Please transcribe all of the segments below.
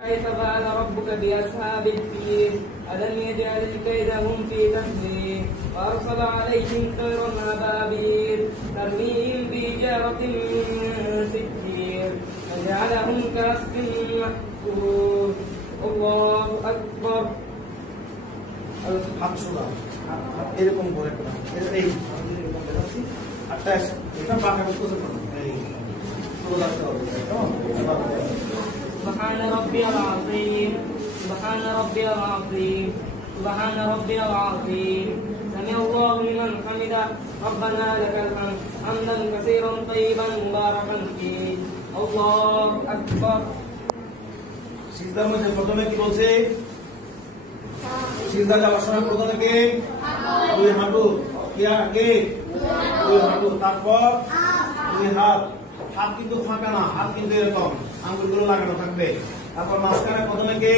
كيف فعل ربك بأصحاب الفيل ألم يجعل كيدهم في تدبير وأرسل عليهم طيرا أبابيل ترميهم بحجارة من سجيل فجعلهم كعصف مأكول الله أكبر হাত সোজা এরকম করে এই আটটা এটা বাঁকা করতে পারো এই সোজা রাখতে হবে سبحان ربي العظيم سبحان ربي العظيم سبحان ربي العظيم سمع الله لمن حمده ربنا لك الحمد حمدا كثيرا طيبا مباركا فيه الله أكبر সিজদার মধ্যে প্রথমে কি বলছে সিজদা যাওয়ার সময় প্রথমে কে দুই হাঁটু কি আগে দুই হাঁটু তারপর দুই হাত হাত কিন্তু ফাঁকা না হাত কিন্তু এরকম আঙ্গুলগুলো লাগানো থাকবে তারপর মাঝখানে প্রথমে কে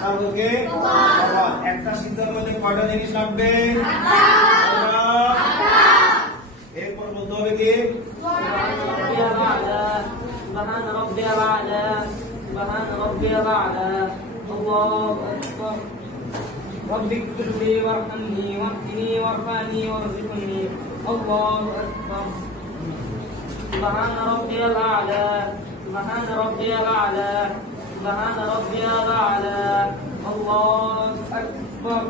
তারপর কে বাবা একটা সিজদার মধ্যে কয়টা জিনিস লাগবে এরপর বলতে হবে কি سبحان ربي الأعلى سبحان ربي الأعلى الله أكبر رب اغفر لي وارحمني واهدني وارفعني وارزقني الله أكبر سبحان ربي الأعلى سبحان ربي الأعلى سبحان ربي الأعلى الله أكبر